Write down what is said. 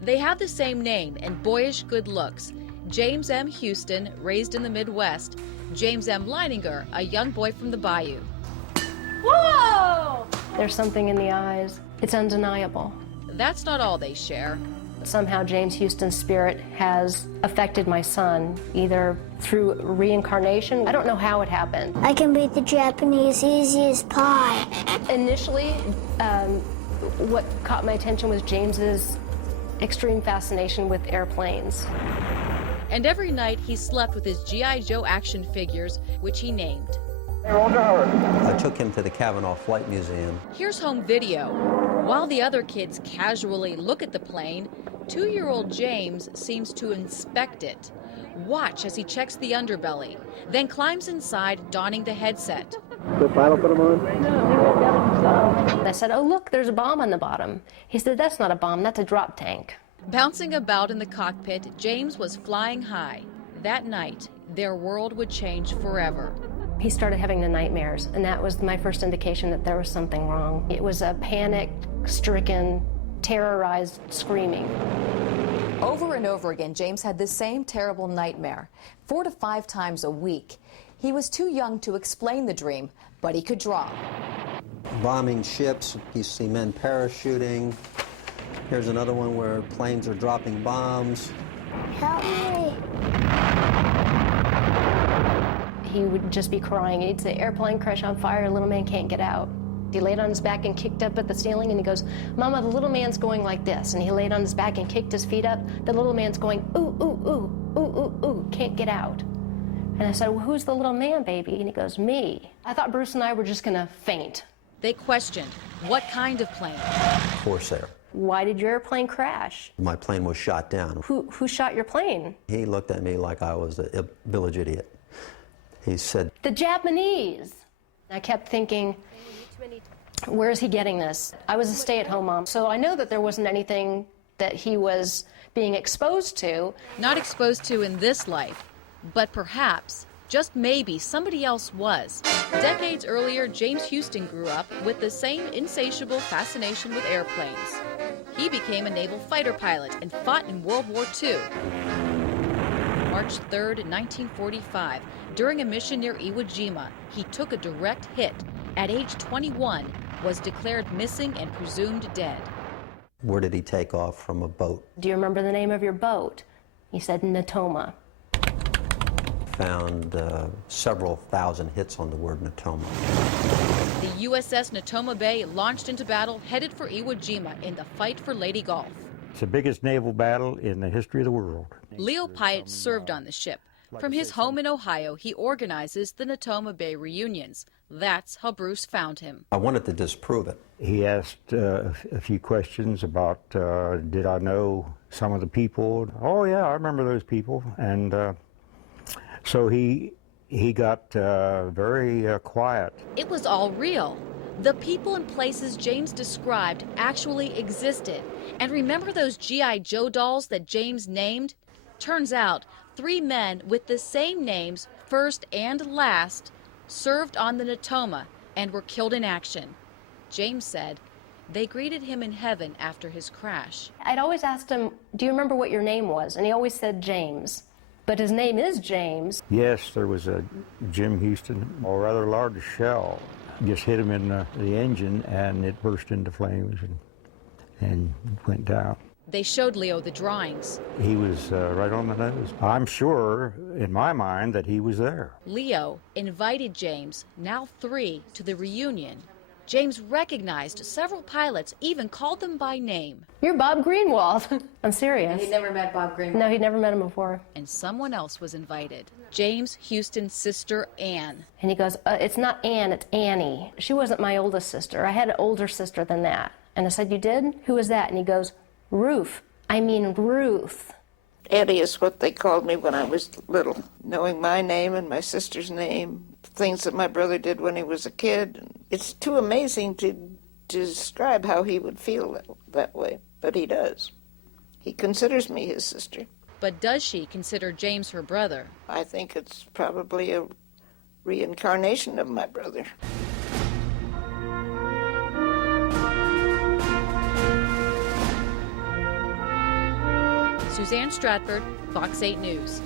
They have the same name and boyish good looks. James M. Houston, raised in the Midwest. James M. Leininger, a young boy from the Bayou. Whoa! There's something in the eyes. It's undeniable. That's not all they share. Somehow James Houston's spirit has affected my son, either through reincarnation. I don't know how it happened. I can beat the Japanese easy as pie. Initially, what caught my attention was James's extreme fascination with airplanes. And every night he slept with his G.I. Joe action figures, which he named. I took him to the Cavanaugh Flight Museum. Here's home video. While the other kids casually look at the plane, 2-year-old James seems to inspect it. Watch as he checks the underbelly, then climbs inside, donning the headset. The pilot put him on? I said, oh, look, there's a bomb on the bottom. He said, that's not a bomb, that's a drop tank. Bouncing about in the cockpit, James was flying high. That night, their world would change forever. He started having the nightmares, and that was my first indication that there was something wrong. It was a panic-stricken, terrorized screaming. Over and over again, James had the same terrible nightmare, 4 to 5 times a week. He was too young to explain the dream, but he could draw. Bombing ships, you see men parachuting. Here's another one where planes are dropping bombs. Help me. He would just be crying. He'd say, airplane crash on fire, little man can't get out. He laid on his back and kicked up at the ceiling, and he goes, Mama, the little man's going like this. And he laid on his back and kicked his feet up. The little man's going, ooh, ooh, ooh, ooh, ooh, ooh, can't get out. And I said, well, who's the little man, baby? And he goes, me. I thought Bruce and I were just gonna faint. They questioned, what kind of plane? Corsair. Why did your airplane crash? My plane was shot down. Who shot your plane? He looked at me like I was a village idiot. He said, The Japanese. I kept thinking, where is he getting this? I was a stay-at-home mom, so I know that there wasn't anything that he was being exposed to. Not exposed to in this life, but perhaps, just maybe, somebody else was. Decades earlier, James Houston grew up with the same insatiable fascination with airplanes. He became a naval fighter pilot and fought in World War II. March 3rd, 1945, during a mission near Iwo Jima, he took a direct hit. At age 21, was declared missing and presumed dead. where did he take off from a boat? Do you remember the name of your boat? He said Natoma. Found several thousand hits on the word Natoma. The USS Natoma Bay launched into battle, headed for Iwo Jima in the fight for Leyte Gulf. It's the biggest naval battle in the history of the world. Leo Pyatt served on the ship. From his home in Ohio, he organizes the Natoma Bay reunions. That's how Bruce found him. I wanted to disprove it. He asked a few questions about, did I know some of the people? Oh yeah, I remember those people. And so he got very quiet. It was all real. The people and places James described actually existed. And remember those G.I. Joe dolls that James named? Turns out 3 men with the same names, first and last, served on the Natoma and were killed in action. James said they greeted him in heaven after his crash. I'd always asked him, do you remember what your name was? And he always said James. But his name is James. Yes, there was a Jim Houston, a rather large shell. Just hit him in the engine and it burst into flames and went down. They showed Leo the drawings. He was right on the nose. I'm sure, in my mind, that he was there. Leo invited James, now 3, to the reunion. James recognized several pilots, even called them by name. You're Bob Greenwald. I'm serious. He never met Bob Greenwald? No, he'd never met him before. And someone else was invited. James Houston's sister, Ann. And he goes, it's not Ann, it's Annie. She wasn't my oldest sister. I had an older sister than that. And I said, you did? Who was that? And he goes, Ruth. I mean Ruth. Eddie is what they called me when I was little. Knowing my name and my sister's name, things that my brother did when he was a kid. It's too amazing to describe how he would feel that way, but he does. He considers me his sister. But does she consider James her brother? I think it's probably a reincarnation of my brother. Suzanne Stratford, Fox 8 News.